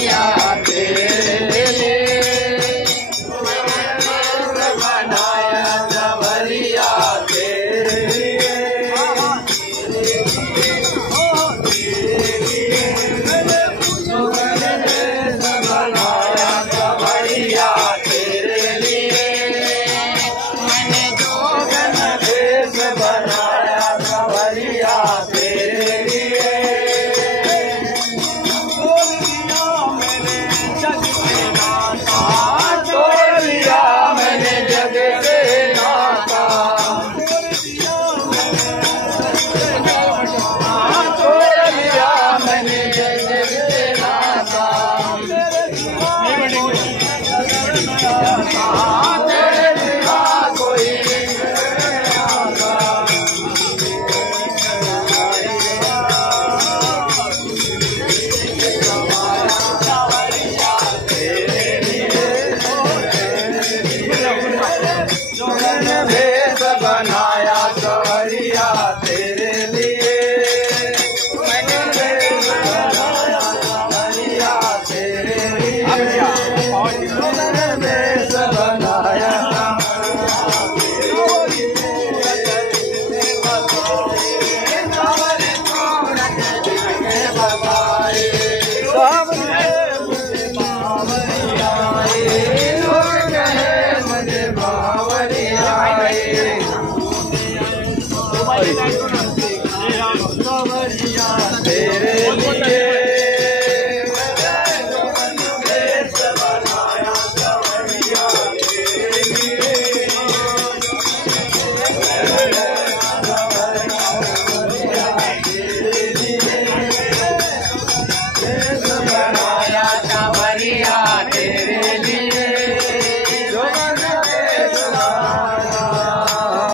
सवरिया तेरे लिए, बनाया सवरिया तेरे लिए, बनाया सवरिया तेरे लिए, मैंने जोगन भेष बनाया सवरिया तेरे लिए। तोड़ लिया मैंने जग से नाता, तोड़ लिया मैंने जग से नाता, तेरे बिना कोई भेष बनाया सवरिया तेरे लिए, मैंने भेष बनाया सवरिया तेरे लिए, मैंने भेष बनाया सवरिया